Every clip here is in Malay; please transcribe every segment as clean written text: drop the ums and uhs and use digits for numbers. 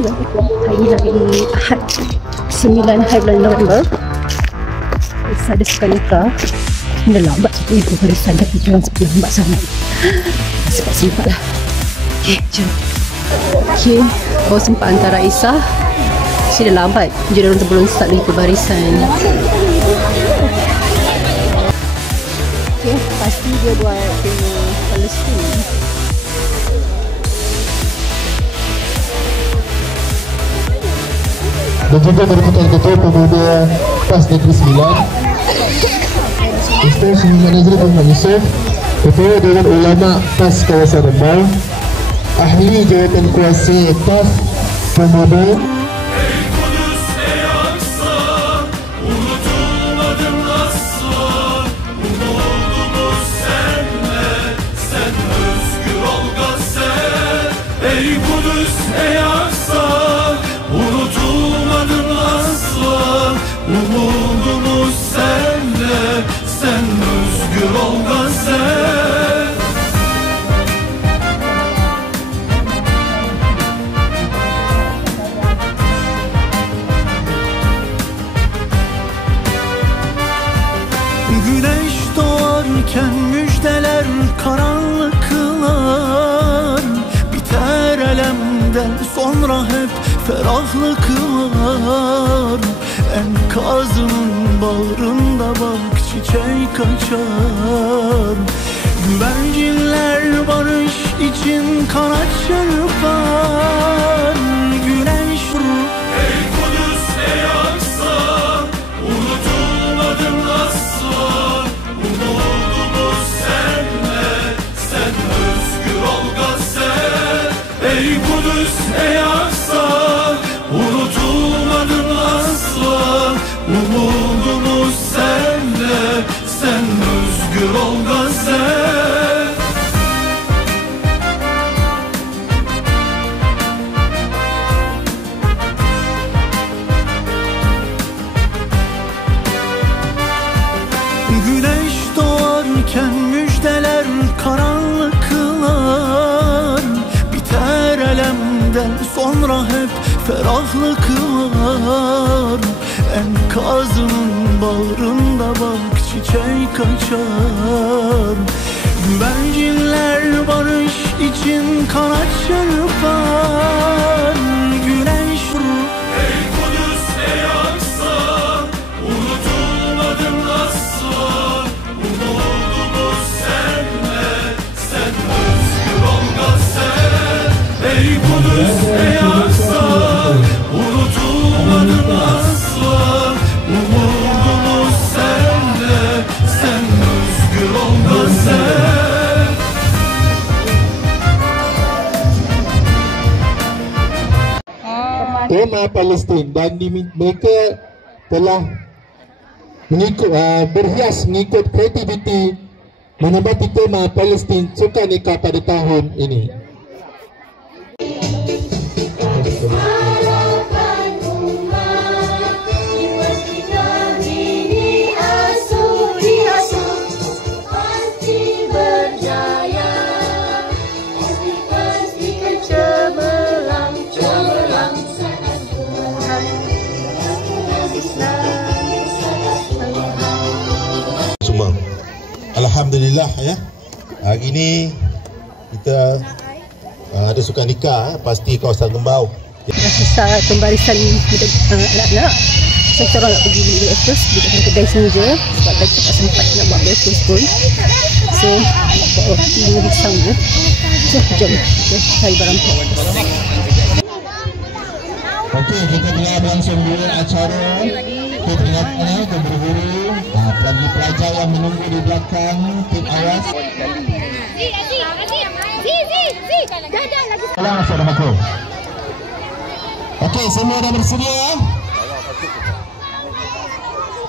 Hari Ahad 9 hari bulan November. Ada sukan nikah. Dah lambat satu ibu barisan, tapi jangan seperti lambat sangat. Sempat lah. Okay, jom. Okay, bawa sempat antara Aisyah. Saya dah lambat. Jadi orang sebelum start lagi ke barisan. Okay, pasti dia buat tema Palestin. Dan juga merupakan ketua pemuda PAS Negeri Sembilan, Ustaz Muhammad Nazri Muhammad Yusof, Ketua Dewan Ulama PAS Kawasan Rembau, Ahli Jawatan Kuasa PAS Pemuda. Umudumuz senle, sen özgür ol Gazze. Güneş doğarken müjdeler karanlıklar, biter elemden sonra hep ferahlıklar. Enkazının bağrında bak çiçek açar. Güvercinler barış için kanat çırpar. Güneş vurur. Ey Kudüs, ey Aksa, unutulmadın asla. Umudumuz senle, sen özgür ol Gazze. Ey Kudüs, ey Aksa, unutulmadın asla. Umudumuz senle, sen özgür ol Gazze. Güneş doğarken müjdeler karanlıklar, biter elemden sonra hep ferahlıklar. Enkazının bağrında bak çiçek açar. Güvercinler barış için kanat çırpar. Güneş vurur. Ey Kudüs, ey Aksa, unutulmadın asla. Umudumuz senle, sen özgür ol Gazze. Ey Kudüs, ey Aksa, unutulmadın asla. Umudumuz senle, sen özgür ol Gazze. Tema Palestin, dan mereka telah berhias mengikut kreativiti menempati tema Palestin sukan nikah pada tahun ini. Alhamdulillah ya. Hari ini kita ada sukan nikah pasti kawasan Rembau. Start pembarisan anak-anak. So kita orang nak pergi beli breakfast dekat kedai sini je sebab tadi tak sempat nak buat breakfast pun. So buat roti dengan pisang je. So jom kita cari barang tu. Okey, kita telah berlangsung dua acara. Kita ingatkan guru-guru, pelajar yang menunggu di belakang tim awas. Salam Assalamualaikum. Okey, semua dah bersedia?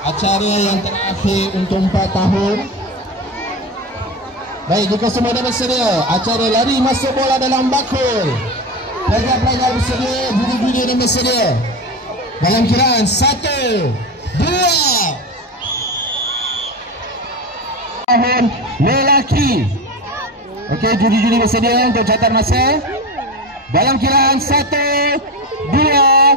Acara yang terakhir untuk 4 tahun. Baik, jika semua dah bersedia, acara lari masuk bola dalam bakul. Pelajar-pelajar bersedia, juri-juri dah bersedia. Dalam kiraan 1, 2. Tahun lelaki. Okey, juri-juri bersedia untuk catat masa. Dalam kiraan 1, 2.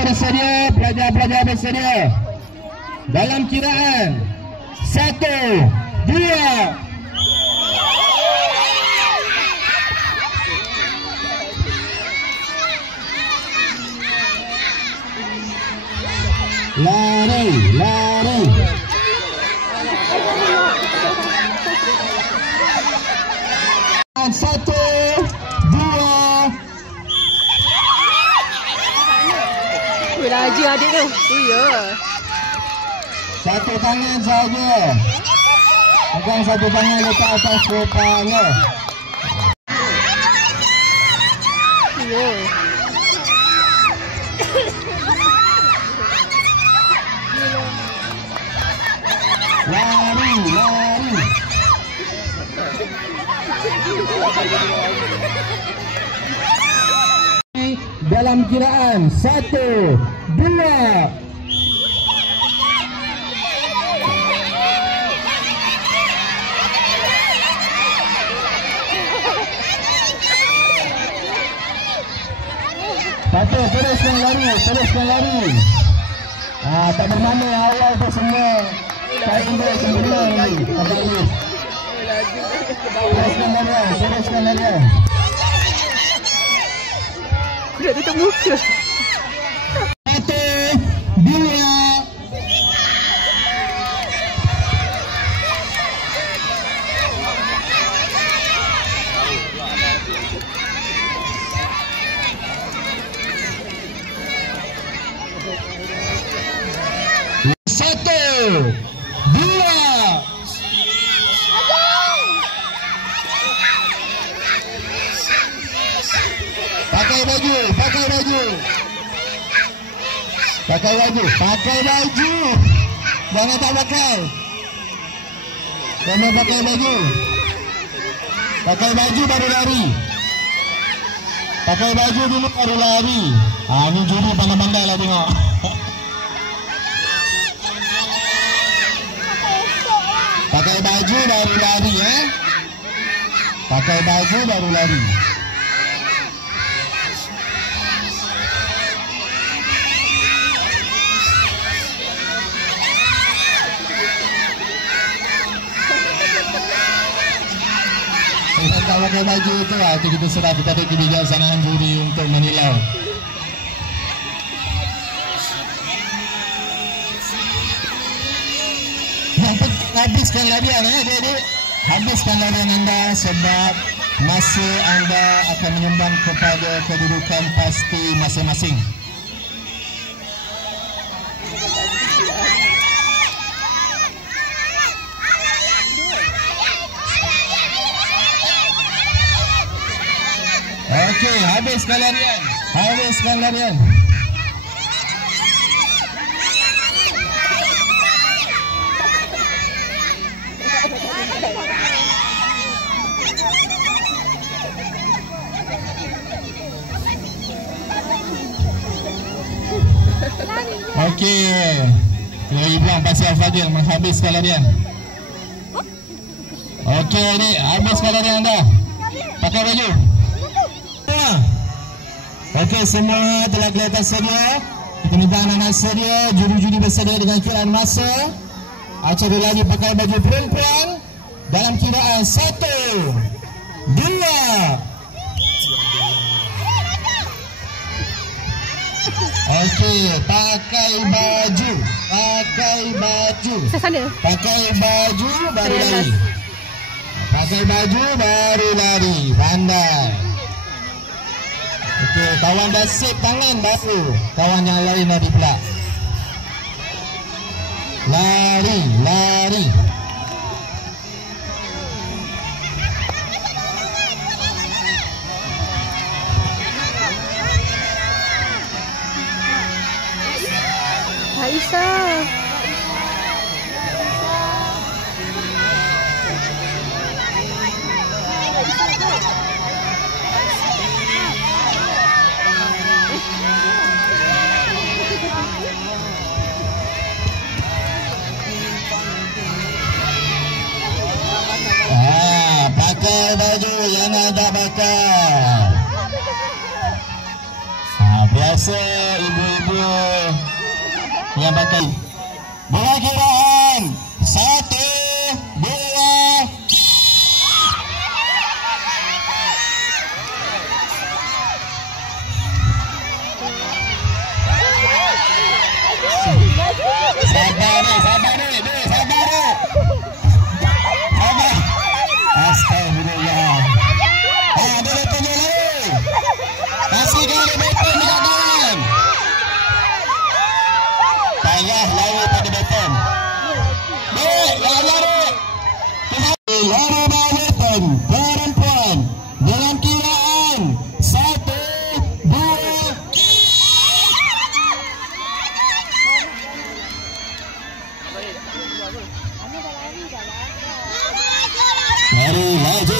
Bersedia, pelajar-pelajar bersedia. Dalam kiraan 1, 2. Lari, lari. Dan 1, 2. Laju adik tu. Oh ya. Satu tangan saja. Pegang satu tangan letak atas kepala. Ya. Lari, lari. Dalam kiraan 1, 2. Satu, teruskan lari, teruskan lari. Tak bermana awal tu semua. Saya tinggal sembilan lagi. Teruskan larian, teruskan larian. Kuda tutup muka. 1, 2. Pakai baju, pakai baju. Pakai baju, pakai baju. Jangan tak pakai. Jangan pakai baju. Pakai baju baru lari. Pakai baju dulu baru lari. Ni juri pandai-pandai lah tengok. Pakai baju baru lari Pakai baju baru lari. Kalau tak pakai baju tu itu kita serah kepada kebijaksanaan juri untuk menilai. Habiskan larian adik-adik. Habiskan larian anda sebab masa anda akan menyumbang kepada kedudukan pasti masing-masing. Okey, habiskan larian. Habiskan larian. Okey. Lagi bilang Pasir Fadil menghabiskan larian. Okey, adik, habiskan larian anda. Pakai baju. Okey, semua telah kelihatan sedia. Kita minta anak-anak sedia, juri-juri bersedia dengan kiraan masa. Acara lagi pakai baju perempuan dalam kiraan 1, 2. Okey, pakai baju. Pakai baju. Sana. Pakai baju baru lari. Pakai baju baru lari. Pandai. Okey, kawan dah sip tangan baru. Kawan yang lain lari pula. Lari, lari. Aisyah. biasa ibu-ibu yang pakai. Bola kiraan 1, 2. Sabar ni. Sabar. Astagfirullah. Ada betul lagi. Kasih kali betul dekat kawan. Payah lari pada betul. Lari. Lari betul. Perempuan dalam kiraan 1, 2. Lari lagi.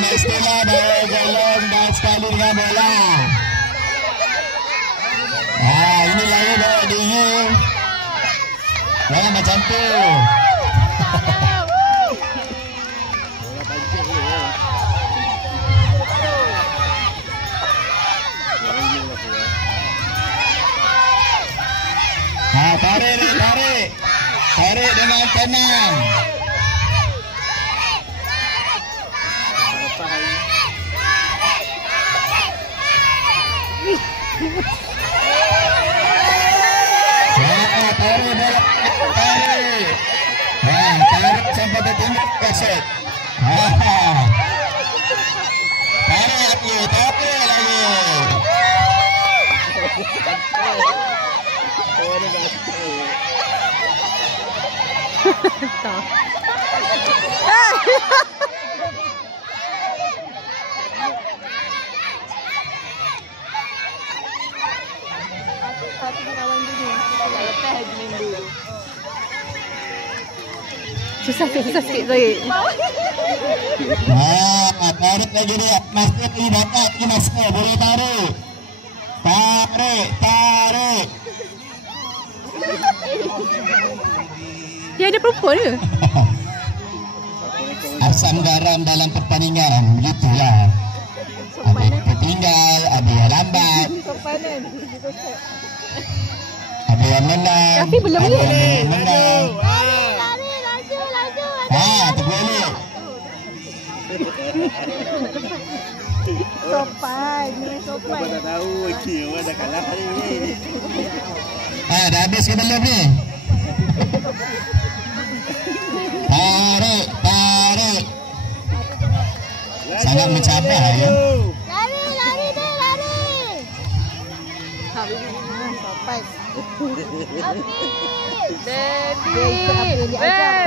Mestilah bawa golong dan sekali dengan bola. Ini lagi bawa dingin. Jangan macam tu. Tarik dengan tenang. Tarik sampai tertinggal kaset. Tarik lagi. Susah sikit Zahid. Tarik lagi dia. Master lagi dapat lagi master. Boleh tarik. Tarik. Dia ada perempuan ke? Asam garam dalam pertandingan. Begitulah. Ada yang tertinggal, ada yang lambat. Ada yang menang. Tapi belum ni. Menang. Terboleh. Sopan. Tak tahu orang dah kalah hari ni. Dah habis ke belum ni? Tarik. Sangat mencabar ya. Lari. Sopan.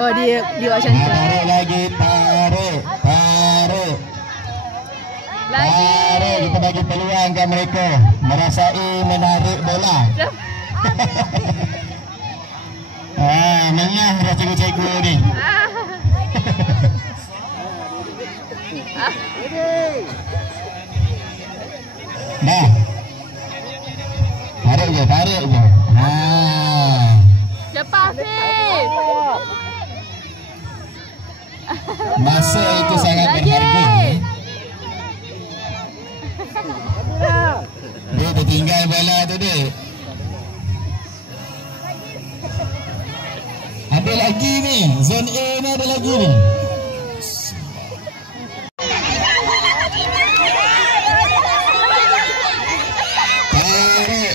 Oh dia macam tu. Tarik lagi. Tarik. Kita bagi peluang ke mereka merasai menarik bola. Mengah dah cikgu-cikgu ni. Dah. Tarik je. Cepat Afif. Masa itu sangat berharga. Dia tertinggal bola tu dia. Ada lagi ni. Zone A ni ada lagi ni. Tarik.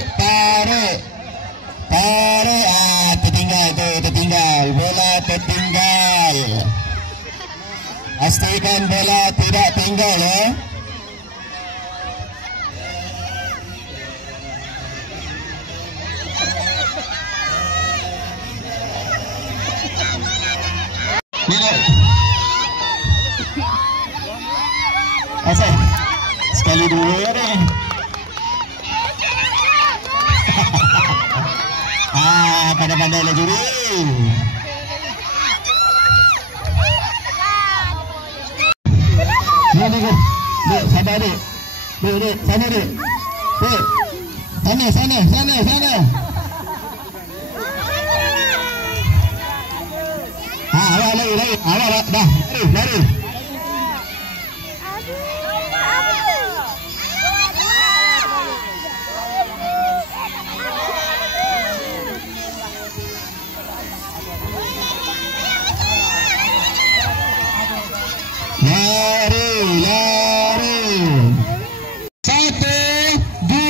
Tertinggal. Bola tertinggal. Pastikan bola tidak tinggal ya. Asal sekali dua ni. Pandai-pandai lah juri. Dek, sabar dek. Dek, sana dek. Dek, sana. Awak lari. Awak dah, lari. Lari. 1, 2.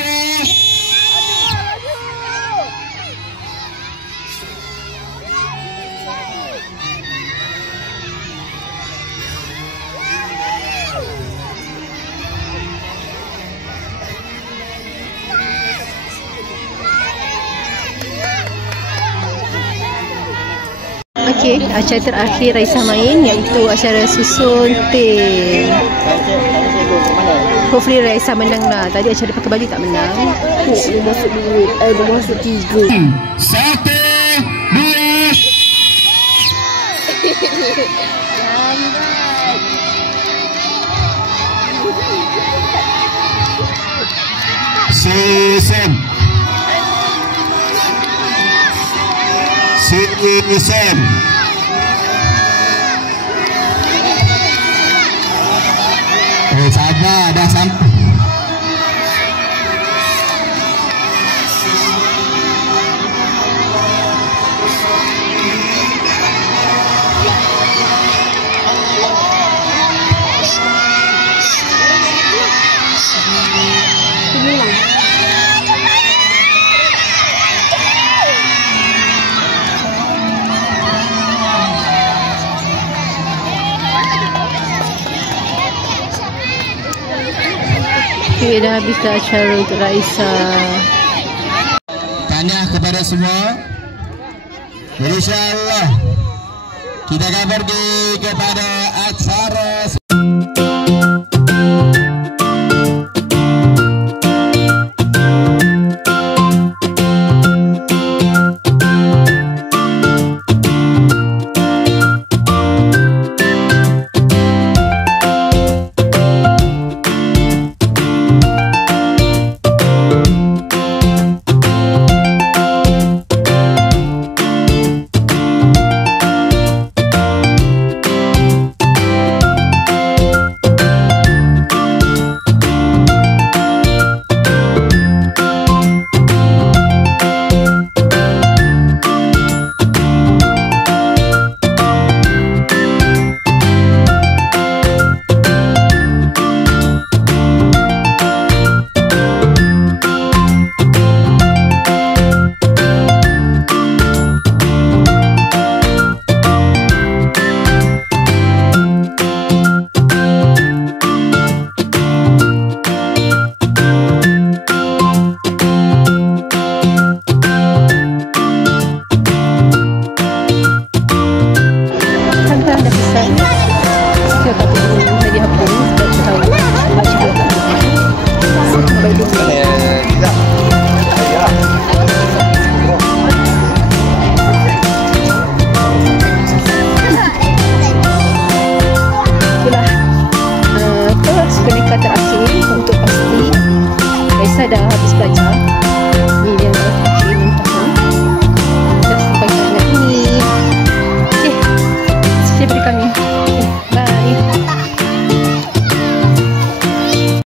Okey, acara terakhir Raisa main iaitu acara susun tim. Hopefully Raisa menang lah. Tadi acara pakai baju tak menang. Dia masuk 2. Dia masuk 3. 1, 2. Susun. Sabar dah sampai. Okay, dah habis dah acara untuk Raisa. Tahniah kepada semua. InsyaAllah kita akan pergi kepada acara